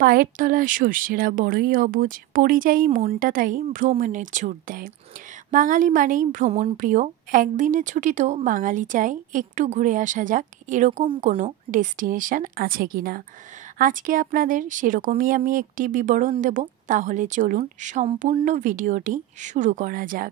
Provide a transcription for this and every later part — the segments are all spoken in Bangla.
পায়ের তলার শস্যেরা বড়ই অবুঝ, পরিযায়ী মনটা তাই ভ্রমণের ছুট দেয়। বাঙালি মানেই ভ্রমণপ্রিয়। একদিনের ছুটিতেও বাঙালি চায় একটু ঘুরে আসা যাক, এরকম কোনো ডেস্টিনেশন আছে কি না। আজকে আপনাদের সেরকমই আমি একটি বিবরণ দেব। তাহলে চলুন সম্পূর্ণ ভিডিওটি শুরু করা যাক।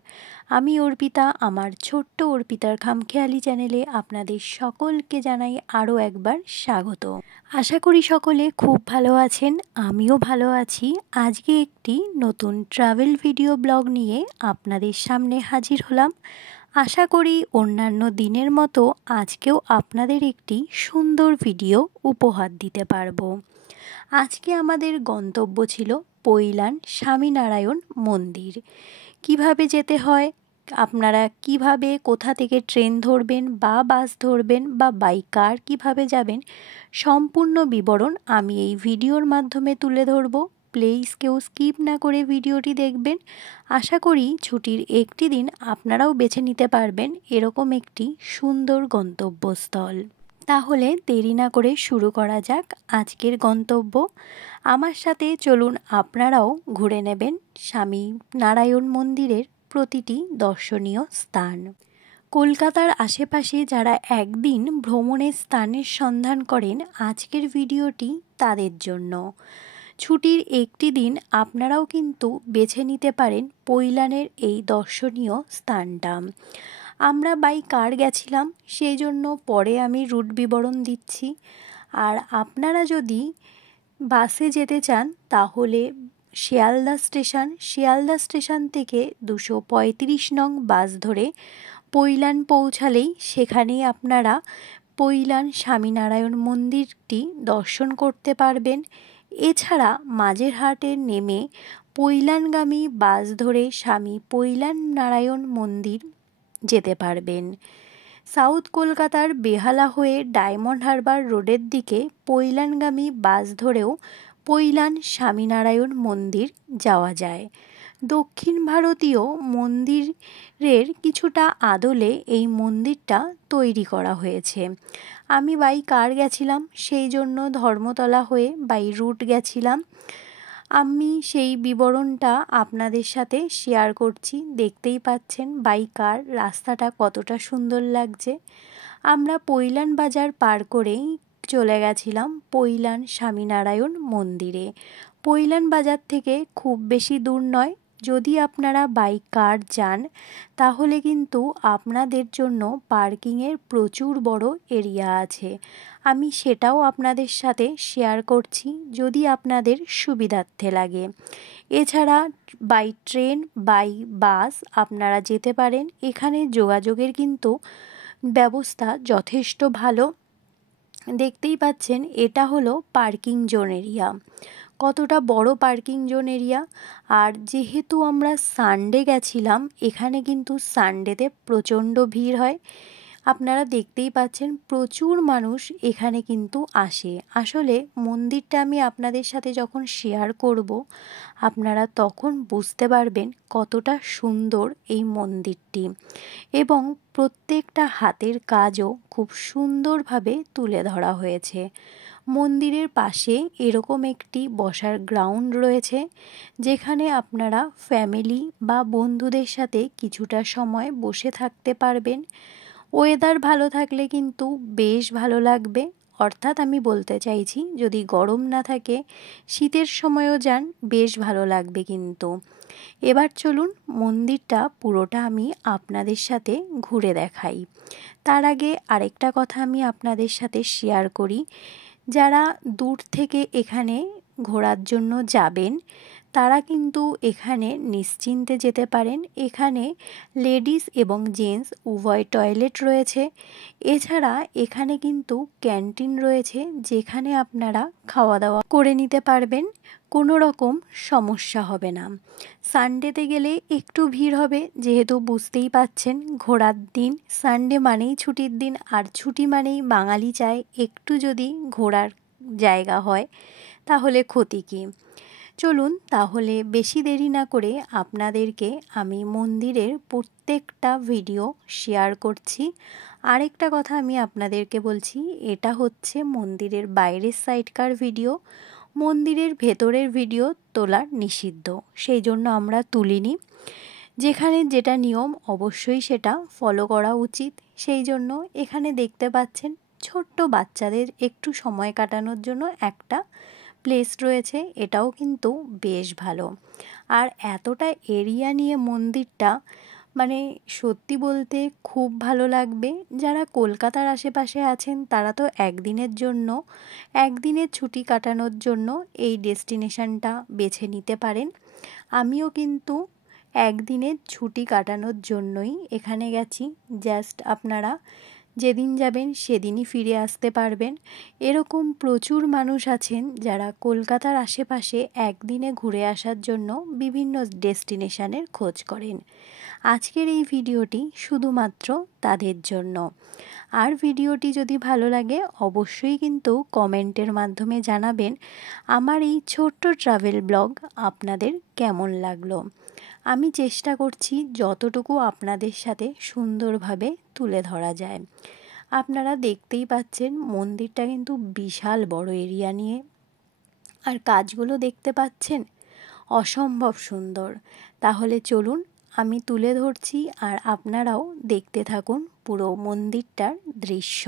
আমি অর্পিতা, আমার ছোট্ট অর্পিতার খামখেয়ালি চ্যানেলে আপনাদের সকলকে জানাই আরও একবার স্বাগত। আশা করি সকলে খুব ভালো আছেন, আমিও ভালো আছি। আজকে একটি নতুন ট্রাভেল ভিডিও ব্লগ নিয়ে আপনাদের সামনে হাজির হলাম। আশা করি অন্যান্য দিনের মতো আজকেও আপনাদের একটি সুন্দর ভিডিও উপহার দিতে পারবো। আজকে আমাদের গন্তব্য ছিল পৈলান স্বামীনারায়ণ মন্দির। কিভাবে যেতে হয়, আপনারা কিভাবে কোথা থেকে ট্রেন ধরবেন বা বাস ধরবেন বা বাই কার কীভাবে যাবেন, সম্পূর্ণ বিবরণ আমি এই ভিডিওর মাধ্যমে তুলে ধরব। প্লিজ কেউ স্কিপ না করে ভিডিওটি দেখবেন। আশা করি ছুটির একটি দিন আপনারাও বেছে নিতে পারবেন এরকম একটি সুন্দর গন্তব্যস্থল। তাহলে দেরি না করে শুরু করা যাক আজকের গন্তব্য। আমার সাথে চলুন, আপনারাও ঘুরে নেবেন স্বামী নারায়ণ মন্দিরের প্রতিটি দর্শনীয় স্থান। কলকাতার আশেপাশে যারা একদিন ভ্রমণের স্থানের সন্ধান করেন, আজকের ভিডিওটি তাদের জন্য। ছুটির একটি দিন আপনারাও কিন্তু বেছে নিতে পারেন পৈলানের এই দর্শনীয় স্থানটা। আমরা বাই কার গেছিলাম, সেই জন্য পরে আমি রুট বিবরণ দিচ্ছি। আর আপনারা যদি বাসে যেতে চান তাহলে শিয়ালদা স্টেশন থেকে 235 নং বাস ধরে পৈলান পৌঁছালেই সেখানেই আপনারা পৈলান স্বামীনারায়ণ মন্দিরটি দর্শন করতে পারবেন। এছাড়া মাঝেরহাটে নেমে পৈলানগামী বাস ধরে স্বামী পৈলান নারায়ণ মন্দির যেতে পারবেন। সাউথ কলকাতার বেহালা হয়ে ডায়মন্ড হারবার রোডের দিকে পৈলানগামী বাস ধরেও পৈলান স্বামীনারায়ণ মন্দির যাওয়া যায়। দক্ষিণ ভারতীয় মন্দিরের কিছুটা আদলে এই মন্দিরটা তৈরি করা হয়েছে। আমি বাই কার গেছিলাম, সেই জন্য ধর্মতলা হয়ে বাই রুট গেছিলাম। আমি সেই বিবরণটা আপনাদের সাথে শেয়ার করছি। দেখতেই পাচ্ছেন বাই কার রাস্তাটা কতটা সুন্দর লাগছে। আমরা পৈলান বাজার পার করেই চলে গেছিলাম পৈলান স্বামীনারায়ণ মন্দিরে। পৈলান বাজার থেকে খুব বেশি দূর নয়। যদি আপনারা বাই কার যান তাহলে কিন্তু আপনাদের জন্য পার্কিংয়ের প্রচুর বড় এরিয়া আছে। আমি সেটাও আপনাদের সাথে শেয়ার করছি যদি আপনাদের সুবিধার্থে লাগে। এছাড়া বাই ট্রেন বাই বাস আপনারা যেতে পারেন। এখানে যোগাযোগের কিন্তু ব্যবস্থা যথেষ্ট ভালো। দেখতেই পাচ্ছেন এটা হলো পার্কিং জোন এরিয়া, কতটা বড় পার্কিং জোন এরিয়া। আর যেহেতু আমরা সানডে গেছিলাম, এখানে কিন্তু সানডেতে প্রচণ্ড ভিড় হয়। আপনারা দেখতেই পাচ্ছেন প্রচুর মানুষ এখানে কিন্তু আসে। আসলে মন্দিরটা আমি আপনাদের সাথে যখন শেয়ার করব, আপনারা তখন বুঝতে পারবেন কতটা সুন্দর এই মন্দিরটি, এবং প্রত্যেকটা হাতের কাজও খুব সুন্দরভাবে তুলে ধরা হয়েছে। মন্দিরের পাশে এরকম একটি বসার গ্রাউন্ড রয়েছে, যেখানে আপনারা ফ্যামিলি বা বন্ধুদের সাথে কিছুটা সময় বসে থাকতে পারবেন। ওয়েদার ভালো থাকলে কিন্তু বেশ ভালো লাগবে। অর্থাৎ আমি বলতে চাইছি, যদি গরম না থাকে শীতের সময়ও যান বেশ ভালো লাগবে কিন্তু। এবার চলুন মন্দিরটা পুরোটা আমি আপনাদের সাথে ঘুরে দেখাই। তার আগে আরেকটা কথা আমি আপনাদের সাথে শেয়ার করি। যারা দূর থেকে এখানে ঘোরার জন্য যাবেন তারা কিন্তু এখানে নিশ্চিন্তে যেতে পারেন। এখানে লেডিস এবং জেন্টস উভয় টয়লেট রয়েছে। এছাড়া এখানে কিন্তু ক্যান্টিন রয়েছে, যেখানে আপনারা খাওয়া দাওয়া করে নিতে পারবেন, কোনো রকম সমস্যা হবে না। সানডেতে গেলে একটু ভিড় হবে, যেহেতু বুঝতেই পাচ্ছেন ঘোরার দিন, সানডে মানেই ছুটির দিন, আর ছুটি মানেই বাঙালি চায় একটু যদি ঘোরার জায়গা হয়, তাহলে ক্ষতি কী। চলুন তাহলে বেশি দেরি না করে আপনাদেরকে আমি মন্দিরের প্রত্যেকটা ভিডিও শেয়ার করছি। আরেকটা কথা আমি আপনাদেরকে বলছি, এটা হচ্ছে মন্দিরের বাইরের সাইডকার ভিডিও। মন্দিরের ভেতরের ভিডিও তোলা নিষিদ্ধ, সেই জন্য আমরা তুলিনি। যেখানে যেটা নিয়ম অবশ্যই সেটা ফলো করা উচিত। সেই জন্য এখানে দেখতে পাচ্ছেন ছোট্ট বাচ্চাদের একটু সময় কাটানোর জন্য একটা প্লেস রয়েছে, এটাও কিন্তু বেশ ভালো। আর এতটা এরিয়া নিয়ে মন্দিরটা, মানে সত্যি বলতে খুব ভালো লাগবে। যারা কলকাতার আশেপাশে আছেন তারা তো একদিনের ছুটি কাটানোর জন্য এই ডেস্টিনেশনটা বেছে নিতে পারেন। আমিও কিন্তু একদিনের ছুটি কাটানোর জন্যই এখানে গেছি। জাস্ট আপনারা যেদিন যাবেন সেদিনই ফিরে আসতে পারবেন। এরকম প্রচুর মানুষ আছেন যারা কলকাতার আশেপাশে একদিনে ঘুরে আসার জন্য বিভিন্ন ডেস্টিনেশনের খোঁজ করেন। আজকের এই ভিডিওটি শুধুমাত্র তাদের জন্য। আর ভিডিওটি যদি ভালো লাগে অবশ্যই কিন্তু কমেন্টের মাধ্যমে জানাবেন আমার এই ছোট্ট ট্রাভেল ব্লগ আপনাদের কেমন লাগলো। আমি চেষ্টা করছি যতটুকু আপনাদের সাথে সুন্দরভাবে তুলে ধরা যায়। আপনারা দেখতেই পাচ্ছেন মন্দিরটা কিন্তু বিশাল বড় এরিয়া নিয়ে, আর কাজগুলো দেখতে পাচ্ছেন অসম্ভব সুন্দর। তাহলে চলুন আমি তুলে ধরছি আর আপনারাও দেখতে থাকুন পুরো মন্দিরটার দৃশ্য।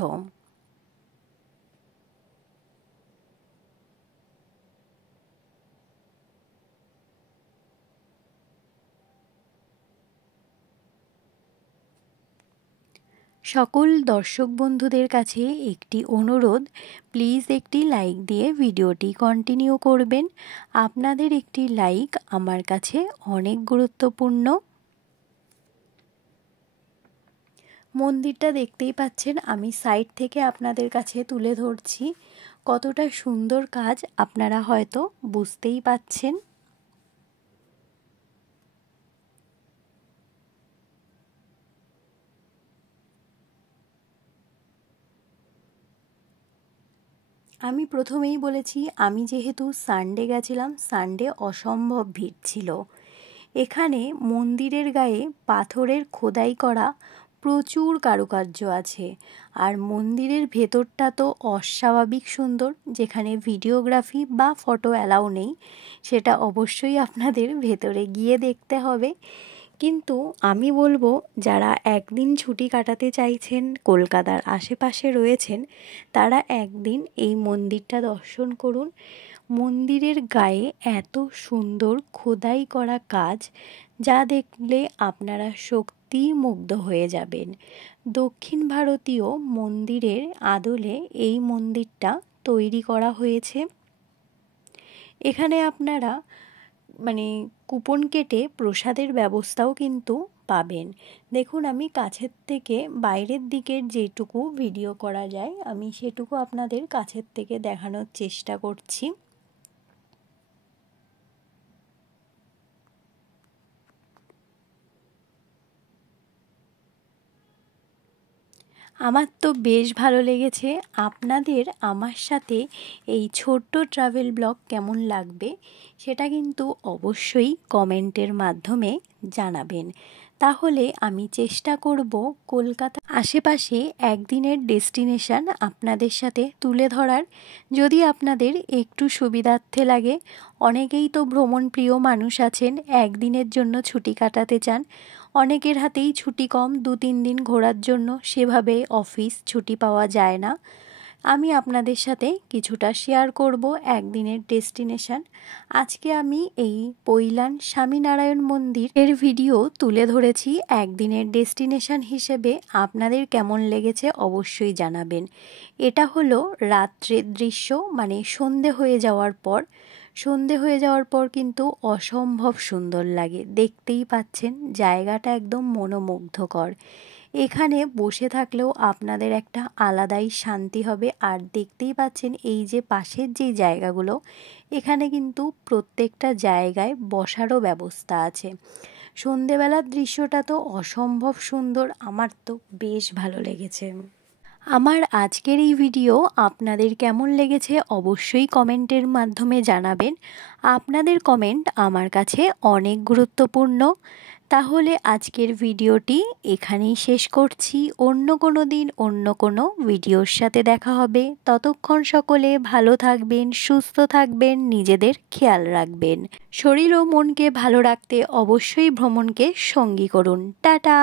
সকল দর্শক বন্ধুদের কাছে একটি অনুরোধ, প্লিজ একটি লাইক দিয়ে ভিডিওটি কন্টিনিউ করবেন। আপনাদের একটি লাইক আমার কাছে অনেক গুরুত্বপূর্ণ। মন্দিরটা দেখতেই পাচ্ছেন আমি সাইড থেকে আপনাদের কাছে তুলে ধরছি। কতটা সুন্দর কাজ আপনারা হয়তো বুঝতেই পাচ্ছেন। আমি প্রথমেই বলেছি আমি যেহেতু সানডে গেছিলাম, সানডে অসম্ভব ভিড় ছিল। এখানে মন্দিরের গায়ে পাথরের খোদাই করা প্রচুর কারুকার্য আছে। আর মন্দিরের ভেতরটা তো অস্বাভাবিক সুন্দর, যেখানে ভিডিওগ্রাফি বা ফটো অ্যালাউ নেই, সেটা অবশ্যই আপনাদের ভেতরে গিয়ে দেখতে হবে। কিন্তু আমি বলবো যারা একদিন ছুটি কাটাতে চাইছেন, কলকাতার আশেপাশে রয়েছেন, তারা একদিন এই মন্দিরটা দর্শন করুন। মন্দিরের গায়ে এত সুন্দর খোদাই করা কাজ, যা দেখলে আপনারা সত্যিই মুগ্ধ হয়ে যাবেন। দক্ষিণ ভারতীয় মন্দিরের আদলে এই মন্দিরটা তৈরি করা হয়েছে। এখানে আপনারা কুপন কেটে প্রসাদের ব্যবস্থাও কিন্তু পাবেন। দেখুন আমি কাছের থেকে বাইরের দিকের যেটুকু ভিডিও করা যায় আমি সেটুকু আপনাদের কাছের থেকে দেখানোর চেষ্টা করছি। আমার তো বেশ ভালো লেগেছে। আপনাদের আমার সাথে এই ছোট্ট ট্রাভেল ব্লগ কেমন লাগবে সেটা কিন্তু অবশ্যই কমেন্টের মাধ্যমে জানাবেন। তাহলে আমি চেষ্টা করব কলকাতা আশেপাশে একদিনের ডেস্টিনেশন আপনাদের সাথে তুলে ধরার। যদি আপনাদের একটু সুবিধার্থে লাগে, অনেকেই তো ভ্রমণ প্রিয় মানুষ আছেন, একদিনের জন্য ছুটি কাটাতে চান। অনেকের হাতেই ছুটি কম, 2-3 দিন ঘোরার জন্য সেভাবে অফিস ছুটি পাওয়া যায় না। আমি আপনাদের সাথে কিছুটা শেয়ার করব একদিনের ডেস্টিনেশন। আজকে আমি এই পৈলান স্বামীনারায়ণ মন্দিরের ভিডিও তুলে ধরেছি একদিনের ডেস্টিনেশন হিসেবে। আপনাদের কেমন লেগেছে অবশ্যই জানাবেন। এটা হলো রাত্রের দৃশ্য, সন্ধে হয়ে যাওয়ার পর কিন্তু অসম্ভব সুন্দর লাগে। দেখতেই পাচ্ছেন জায়গাটা একদম মনোমুগ্ধকর। এখানে বসে থাকলেও আপনাদের একটা আলাদাই শান্তি হবে। আর দেখতেই পাচ্ছেন এই যে পাশের যেই জায়গাগুলো, এখানে কিন্তু প্রত্যেকটা জায়গায় বসারও ব্যবস্থা আছে। সন্ধেবেলার দৃশ্যটা তো অসম্ভব সুন্দর, আমার তো বেশ ভালো লেগেছে। আমার আজকের এই ভিডিও আপনাদের কেমন লেগেছে অবশ্যই কমেন্টের মাধ্যমে জানাবেন। আপনাদের কমেন্ট আমার কাছে অনেক গুরুত্বপূর্ণ। তাহলে আজকের ভিডিওটি এখানেই শেষ করছি। অন্য কোনো দিন অন্য কোনো ভিডিওর সাথে দেখা হবে। ততক্ষণ সকলে ভালো থাকবেন, সুস্থ থাকবেন, নিজেদের খেয়াল রাখবেন। শরীর ও মনকে ভালো রাখতে অবশ্যই ভ্রমণকে সঙ্গী করুন। টাটা।